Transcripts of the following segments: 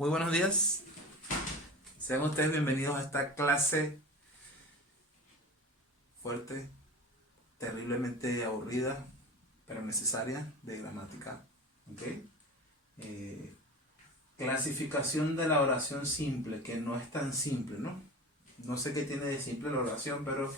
Muy buenos días, sean ustedes bienvenidos a esta clase fuerte, terriblemente aburrida, pero necesaria de gramática. ¿Ok? Clasificación de la oración simple, que no es tan simple, ¿no? No sé qué tiene de simple la oración, pero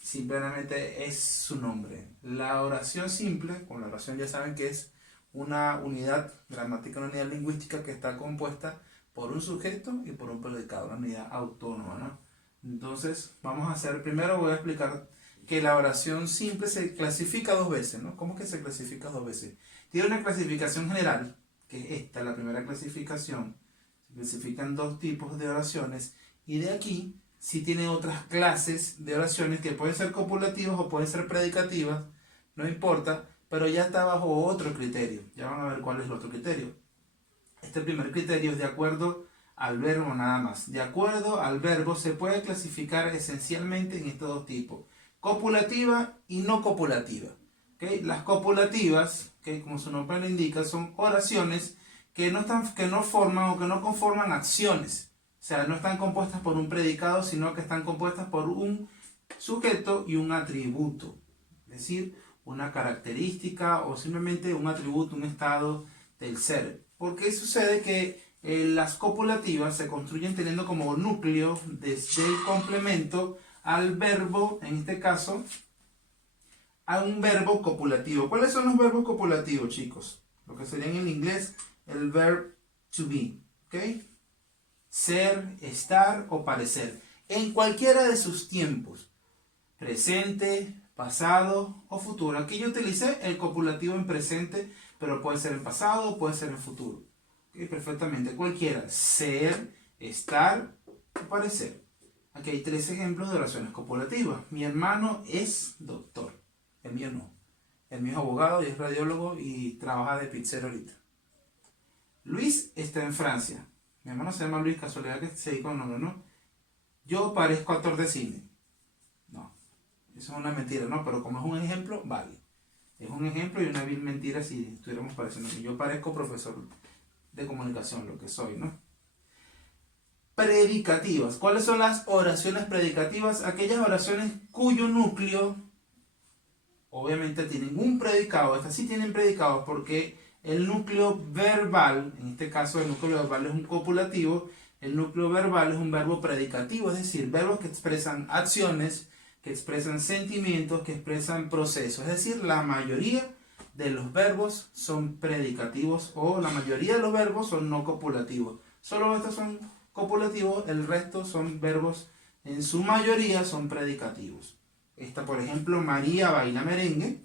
simplemente es su nombre. La oración simple, con la oración ya saben que es una unidad gramática, una unidad lingüística que está compuesta por un sujeto y por un predicado, una unidad autónoma, ¿no? Entonces, vamos a hacer, primero voy a explicar que la oración simple se clasifica dos veces, ¿no? ¿Cómo que se clasifica dos veces? Tiene una clasificación general, que es esta, la primera clasificación. Se clasifican dos tipos de oraciones y de aquí sí tiene otras clases de oraciones que pueden ser copulativas o pueden ser predicativas, no importa, pero ya está bajo otro criterio. Ya van a ver cuál es el otro criterio. Este primer criterio es de acuerdo al verbo nada más. De acuerdo al verbo se puede clasificar esencialmente en estos dos tipos: copulativa y no copulativa. ¿Okay? Las copulativas, ¿okay?, como su nombre lo indica, son oraciones que no forman o que no conforman acciones. O sea, no están compuestas por un predicado, sino que están compuestas por un sujeto y un atributo. Es decir, una característica o simplemente un atributo, un estado del ser. Porque sucede que las copulativas se construyen teniendo como núcleo desde el complemento al verbo, en este caso, a un verbo copulativo. ¿Cuáles son los verbos copulativos, chicos? Lo que serían en inglés el verb to be. ¿Ok? Ser, estar o parecer. En cualquiera de sus tiempos. Presente, pasado o futuro. Aquí yo utilicé el copulativo en presente, pero puede ser en pasado, puede ser en futuro. ¿Okay? Perfectamente, cualquiera. Ser, estar o parecer. Aquí hay tres ejemplos de oraciones copulativas. Mi hermano es doctor. El mío no. El mío es abogado y es radiólogo y trabaja de pizzero ahorita. Luis está en Francia. Mi hermano se llama Luis, casualidad que se dedica a un nombre, ¿no? Yo parezco actor de cine. No. Eso es una mentira, ¿no? Pero como es un ejemplo, vale. Es un ejemplo y una vil mentira si estuviéramos pareciendo. Yo parezco profesor de comunicación, lo que soy, ¿no? Predicativas. ¿Cuáles son las oraciones predicativas? Aquellas oraciones cuyo núcleo obviamente tienen un predicado. Estas sí tienen predicados porque el núcleo verbal, en este caso el núcleo verbal es un copulativo, el núcleo verbal es un verbo predicativo, es decir, verbos que expresan acciones, que expresan sentimientos, que expresan procesos. Es decir, la mayoría de los verbos son predicativos o la mayoría de los verbos son no copulativos. Solo estos son copulativos, el resto son verbos, en su mayoría son predicativos. Esta, por ejemplo, María baila merengue,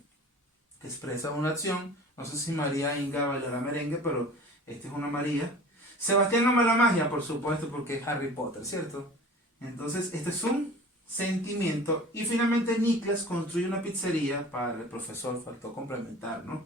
que expresa una acción. No sé si María Inga bailará merengue, pero esta es una María. Sebastián ama la magia, por supuesto, porque es Harry Potter, ¿cierto? Entonces, este es un sentimiento. Y finalmente, Niklas construye una pizzería para el profesor, faltó complementar, ¿no?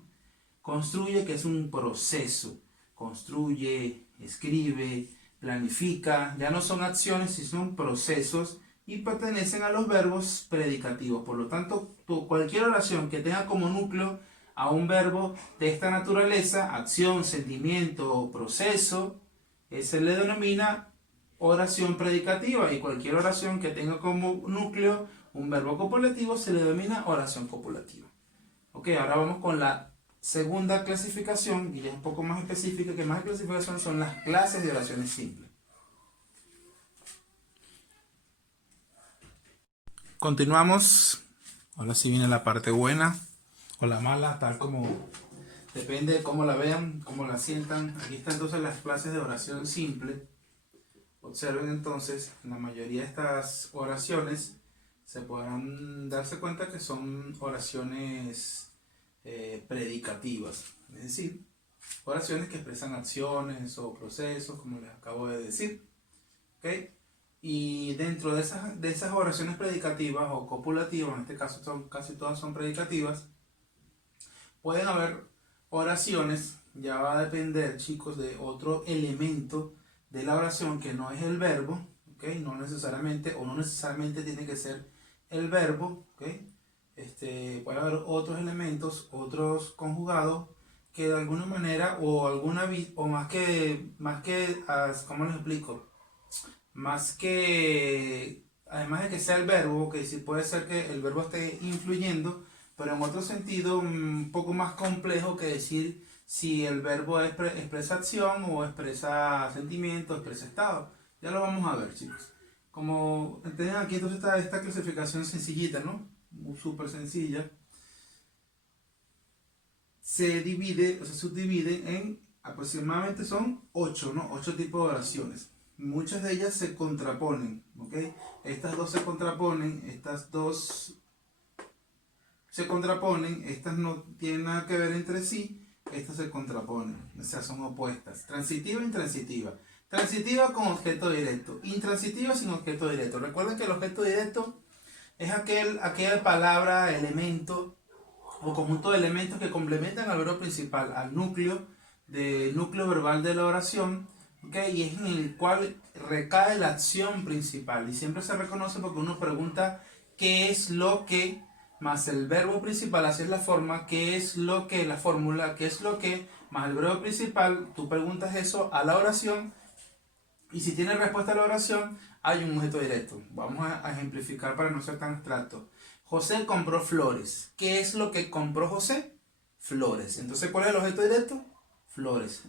Construye, que es un proceso. Construye, escribe, planifica. Ya no son acciones, sino son procesos y pertenecen a los verbos predicativos. Por lo tanto, cualquier oración que tenga como núcleo a un verbo de esta naturaleza, acción, sentimiento o proceso, se le denomina oración predicativa, y cualquier oración que tenga como núcleo un verbo copulativo se le denomina oración copulativa. Ok, ahora vamos con la segunda clasificación, y ya es un poco más específica, que más clasificación son las clases de oraciones simples. Continuamos. Ahora sí viene la parte buena o la mala, tal como depende de cómo la vean, cómo la sientan. Aquí están entonces las clases de oración simple. Observen entonces, la mayoría de estas oraciones se podrán darse cuenta que son oraciones predicativas, es decir, oraciones que expresan acciones o procesos, como les acabo de decir. ¿Okay? Y dentro de esas oraciones predicativas o copulativas, en este caso casi todas son predicativas, pueden haber oraciones, ya va a depender, chicos, de otro elemento de la oración que no es el verbo, ¿okay? No necesariamente, o no necesariamente tiene que ser el verbo, ¿okay? Puede haber otros elementos, otros conjugados que de alguna manera o o ¿cómo les explico? Más que, además de que sea el verbo, que sí puede ser que el verbo esté influyendo, pero en otro sentido un poco más complejo que decir si el verbo expresa acción o expresa sentimiento, expresa estado. Ya lo vamos a ver, chicos. Como entienden aquí, entonces está esta clasificación sencillita, ¿no? Súper sencilla. Se divide, o se subdivide en aproximadamente son 8, ¿no? 8 tipos de oraciones. Muchas de ellas se contraponen, ¿ok? Estas dos se contraponen, estas dos se contraponen, estas no tienen nada que ver entre sí, estas se contraponen, o sea, son opuestas. Transitiva e intransitiva. Transitiva con objeto directo, intransitiva sin objeto directo. Recuerden que el objeto directo es aquella palabra, elemento o conjunto de elementos que complementan al verbo principal, al núcleo verbal de la oración, ¿okay? Y es en el cual recae la acción principal. Y siempre se reconoce porque uno pregunta qué es lo que, más el verbo principal, así es la forma, qué es lo que, la fórmula, qué es lo que, más el verbo principal, tú preguntas eso a la oración. Y si tiene respuesta a la oración, hay un objeto directo. Vamos a ejemplificar para no ser tan abstracto. José compró flores. ¿Qué es lo que compró José? Flores. Entonces, ¿cuál es el objeto directo? Flores.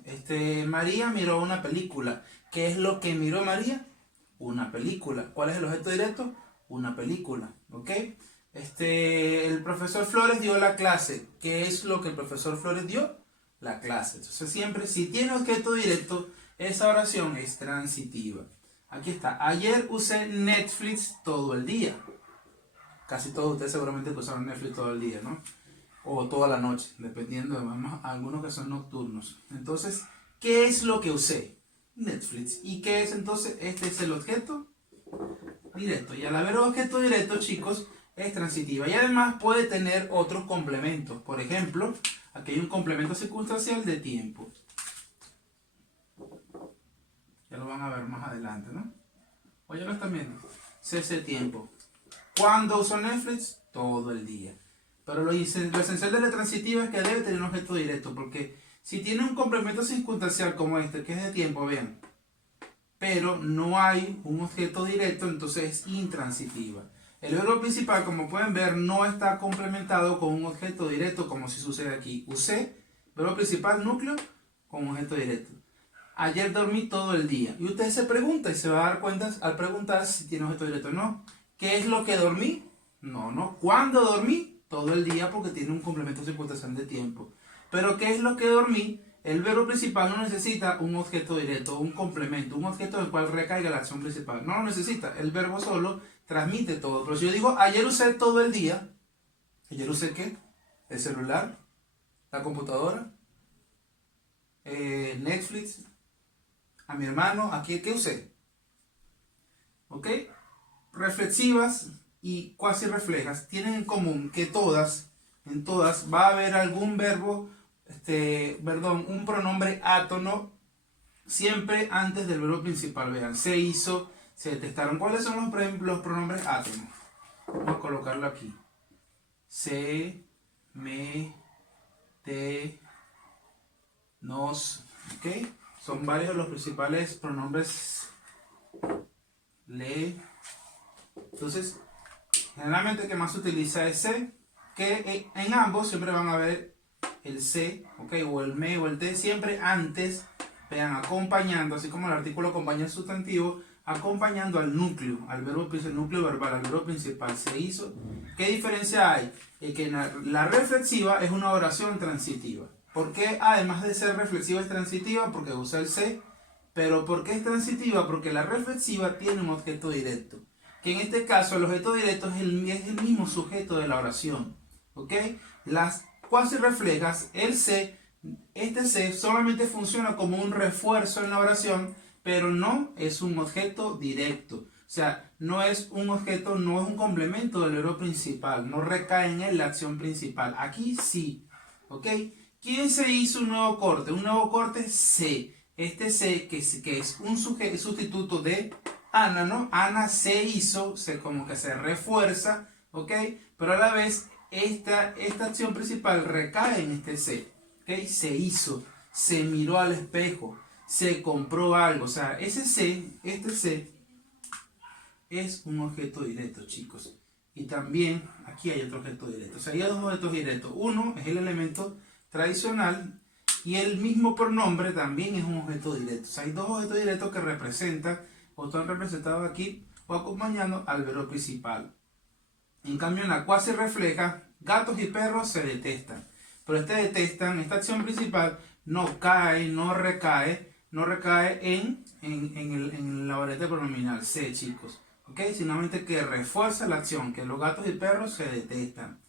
María miró una película. ¿Qué es lo que miró María? Una película. ¿Cuál es el objeto directo? Una película. ¿Ok? El profesor Flores dio la clase. ¿Qué es lo que el profesor Flores dio? La clase. Entonces, siempre, si tiene objeto directo, esa oración es transitiva. Aquí está. Ayer usé Netflix todo el día. Casi todos ustedes seguramente usaron Netflix todo el día, ¿no? O toda la noche, dependiendo de algunos que son nocturnos. Entonces, ¿qué es lo que usé? Netflix. ¿Y qué es entonces? Este es el objeto directo. Y al haber objeto directo, chicos, es transitiva. Y además puede tener otros complementos. Por ejemplo, aquí hay un complemento circunstancial de tiempo. Ya lo van a ver más adelante, ¿no? O ya lo están viendo. Cese tiempo. ¿Cuándo uso Netflix? Todo el día. Pero lo esencial de la transitiva es que debe tener un objeto directo, porque si tiene un complemento circunstancial como este, que es de tiempo, vean, pero no hay un objeto directo, entonces es intransitiva. El verbo principal, como pueden ver, no está complementado con un objeto directo, como si sucede aquí. Usé, verbo principal, núcleo, con un objeto directo. Ayer dormí todo el día. Y usted se pregunta y se va a dar cuenta al preguntar si tiene objeto directo o no. ¿Qué es lo que dormí? No. ¿Cuándo dormí? Todo el día, porque tiene un complemento circunstancial de tiempo. Pero ¿qué es lo que dormí? El verbo principal no necesita un objeto directo, un complemento, un objeto del cual recaiga la acción principal. No lo necesita. El verbo solo transmite todo. Pero si yo digo, ayer usé todo el día, ¿ayer usé qué? El celular, la computadora, Netflix, a mi hermano, aquí, ¿qué usé? ¿Ok? Reflexivas y cuasi reflejas tienen en común que en todas va a haber algún verbo, un pronombre átono siempre antes del verbo principal. Vean, se hizo, se detectaron. ¿Cuáles son los pronombres átonos? Vamos a colocarlo aquí. Se, me, te, nos, ¿ok? Son varios de los principales pronombres. Le. Entonces, generalmente el que más se utiliza es se, que en ambos siempre van a ver el se, ¿ok? O el me o el te, siempre antes, vean, acompañando, así como el artículo acompaña el sustantivo, acompañando al núcleo, al verbo, el núcleo verbal, al verbo principal. Se hizo. ¿Qué diferencia hay? Que la reflexiva es una oración transitiva. ¿Por qué además de ser reflexiva es transitiva? Porque usa el se. Pero ¿por qué es transitiva? Porque la reflexiva tiene un objeto directo. Que en este caso el objeto directo es el mismo sujeto de la oración. ¿Ok? Las cuasi reflejas, el se, este se solamente funciona como un refuerzo en la oración, pero no es un objeto directo. O sea, no es un objeto, no es un complemento del verbo principal, no recae en él la acción principal. Aquí sí. ¿Ok? ¿Quién se hizo un nuevo corte? Un nuevo corte, se. Este se, que es un sustituto de Ana, ¿no? Ana se hizo, como que se refuerza, ¿ok? Pero a la vez, esta acción principal recae en este se. ¿ok? Se hizo, se miró al espejo, se compró algo. O sea, ese se, este se, es un objeto directo, chicos. Y también aquí hay otro objeto directo. O sea, hay dos objetos directos. Uno es el elemento tradicional y el mismo pronombre también es un objeto directo. O sea, hay dos objetos directos que representan o están representados aquí o acompañando al verbo principal. En cambio, en la cual se refleja, gatos y perros se detestan. Pero este detestan, esta acción principal, no cae, no recae en la variante pronominal se, chicos. ¿Ok? Simplemente que refuerza la acción, que los gatos y perros se detestan.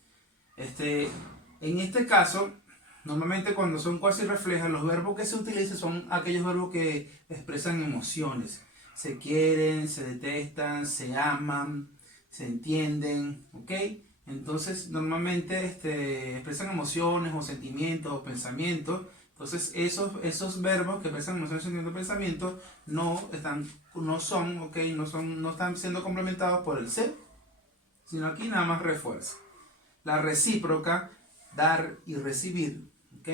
En este caso, normalmente cuando son cuasi reflejas, los verbos que se utilizan son aquellos verbos que expresan emociones. Se quieren, se detestan, se aman, se entienden, ¿ok? Entonces, normalmente expresan emociones o sentimientos o pensamientos. Entonces, esos verbos que expresan emociones, sentimientos o pensamientos no están siendo complementados por el ser, sino aquí nada más refuerza. La recíproca, dar y recibir, ¿ok?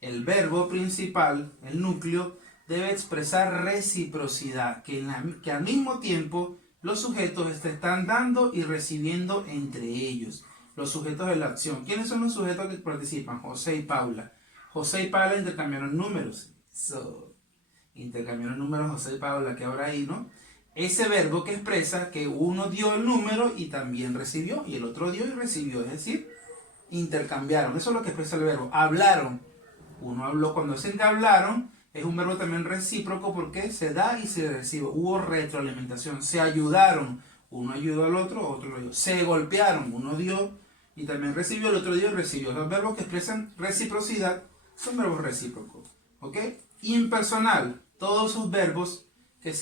El verbo principal, el núcleo, debe expresar reciprocidad, que al mismo tiempo los sujetos están dando y recibiendo entre ellos. Los sujetos de la acción. ¿Quiénes son los sujetos que participan? José y Paula. José y Paula intercambiaron números. Intercambiaron números José y Paula, que ahora ahí, ¿no? Ese verbo que expresa que uno dio el número y también recibió, y el otro dio y recibió, es decir, intercambiaron. Eso es lo que expresa el verbo. Hablaron. Uno habló. Cuando dicen que hablaron, es un verbo también recíproco porque se da y se recibe. Hubo retroalimentación. Se ayudaron. Uno ayudó al otro, otro lo ayudó. Se golpearon. Uno dio y también recibió, el otro dio y recibió. Los verbos que expresan reciprocidad son verbos recíprocos. ¿Ok? Impersonal. Todos esos verbos que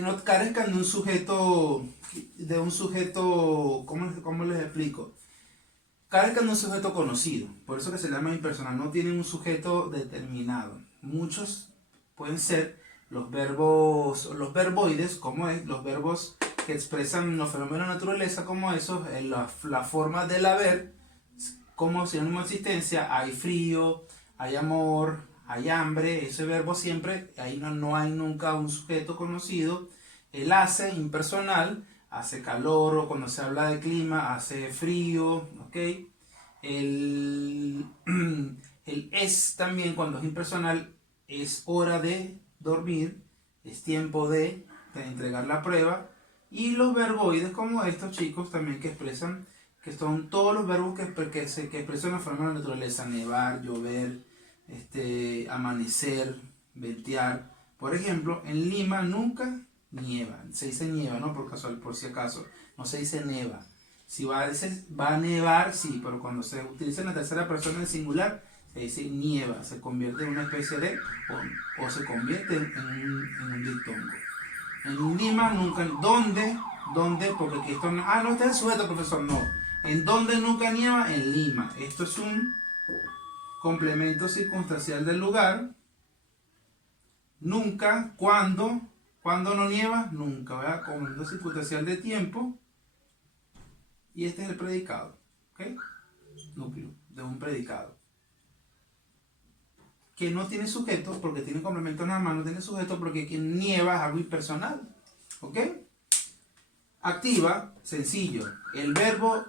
no carezcan de un sujeto, ¿cómo les explico? Cargan un sujeto conocido, por eso que se llama impersonal, no tienen un sujeto determinado. Muchos pueden ser los verboides, como es, los verbos que expresan los fenómenos de la naturaleza, como esos, la forma del haber, como sinónimo de existencia, hay frío, hay amor, hay hambre, ese verbo siempre, ahí no hay nunca un sujeto conocido. El hace, impersonal, hace calor, o cuando se habla de clima, hace frío, ¿ok? El es también, cuando es impersonal, es hora de dormir, es tiempo de entregar la prueba. Y los verboides, como estos chicos, también que expresan, que son todos los verbos que expresan la forma de la naturaleza: nevar, llover, amanecer, ventear. Por ejemplo, en Lima nunca nieva, se dice nieva, ¿no? Por si acaso, no se dice neva. Si va a nevar, sí, pero cuando se utiliza en la tercera persona en singular, se dice nieva, se convierte en una especie de, o se convierte en un diptongo. En Lima nunca, ¿dónde? Porque aquí esto no, no está el sujeto, profesor, no. ¿En dónde nunca nieva? En Lima. Esto es un complemento circunstancial del lugar. Nunca, ¿cuándo? ¿Cuándo no nieva? Nunca, ¿verdad? Complemento circunstancial de tiempo. Y este es el predicado, ¿ok? Núcleo de un predicado. Que no tiene sujeto porque tiene complemento nada más, no tiene sujeto porque quien nieva es algo impersonal, ¿ok? Activa, sencillo. El verbo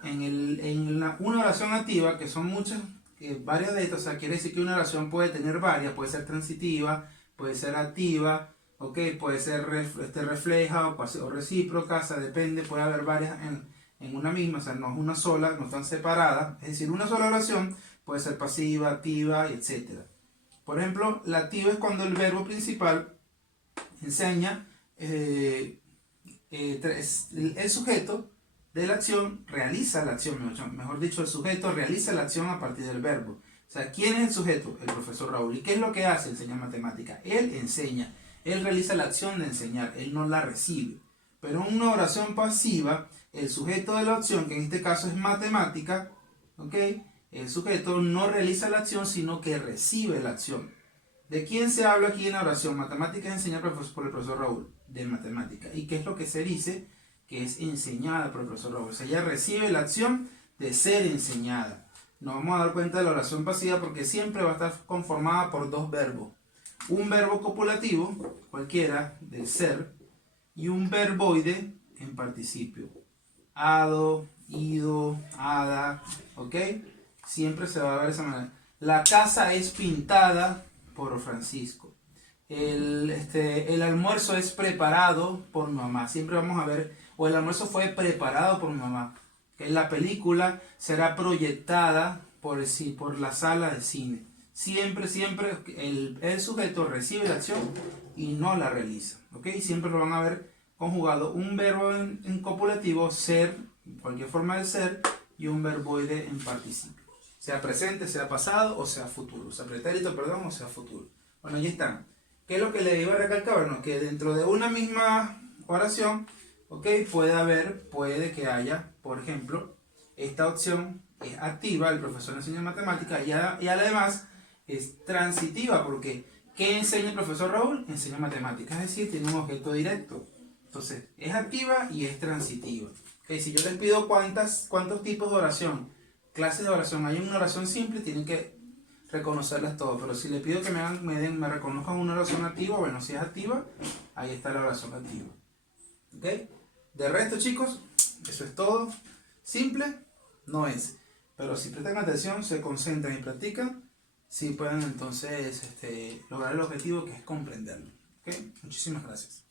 una oración activa, que son varias de estas, o sea, quiere decir que una oración puede tener varias, puede ser transitiva, puede ser activa, ¿ok? Puede ser refleja o recíproca, o sea, depende, puede haber varias en una misma, o sea, no es una sola, no están separadas. Es decir, una sola oración puede ser pasiva, activa, etc. Por ejemplo, la activa es cuando el verbo principal enseña, el sujeto de la acción realiza la acción, mejor dicho, el sujeto realiza la acción a partir del verbo. O sea, ¿quién es el sujeto? El profesor Raúl. ¿Y qué es lo que hace? Enseña matemática. Él enseña, él realiza la acción de enseñar, él no la recibe. Pero en una oración pasiva, el sujeto de la acción, que en este caso es matemática, ¿ok? El sujeto no realiza la acción, sino que recibe la acción. ¿De quién se habla aquí en la oración? Matemática es enseñada por el profesor Raúl, de matemática. ¿Y qué es lo que se dice? Que es enseñada por el profesor Raúl. O sea, ella recibe la acción de ser enseñada. nos vamos a dar cuenta de la oración pasiva porque siempre va a estar conformada por dos verbos. Un verbo copulativo, cualquiera, del ser, y un verboide en participio. Hado, ido, hada, ¿ok? Siempre se va a ver de esa manera. La casa es pintada por Francisco. El almuerzo es preparado por mi mamá. Siempre vamos a ver, o el almuerzo fue preparado por mi mamá. La película será proyectada por la sala de cine. Siempre el sujeto recibe la acción y no la realiza. ¿Ok? Siempre lo van a ver conjugado un verbo en copulativo, ser, cualquier forma de ser, y un verboide en participio. Sea presente, sea pasado o sea futuro. Sea pretérito, perdón, o sea futuro. Bueno, ahí están. ¿Qué es lo que le iba a recalcar? Bueno, que dentro de una misma oración, ¿ok? Puede que haya, por ejemplo, esta opción es activa, el profesor enseña matemática, y además es transitiva, porque ¿qué enseña el profesor Raúl? Enseña matemáticas, es decir, tiene un objeto directo. Entonces, es activa y es transitiva. ¿Okay? Si yo les pido cuántos tipos de oración, clases de oración hay en una oración simple, tienen que reconocerlas todas. Pero si les pido que me reconozcan una oración activa, bueno, si es activa, ahí está la oración activa. ¿Ok? De resto, chicos, eso es todo. Simple no es. Pero si prestan atención, se concentran y practican, sí pueden entonces lograr el objetivo, que es comprenderlo. ¿Ok? Muchísimas gracias.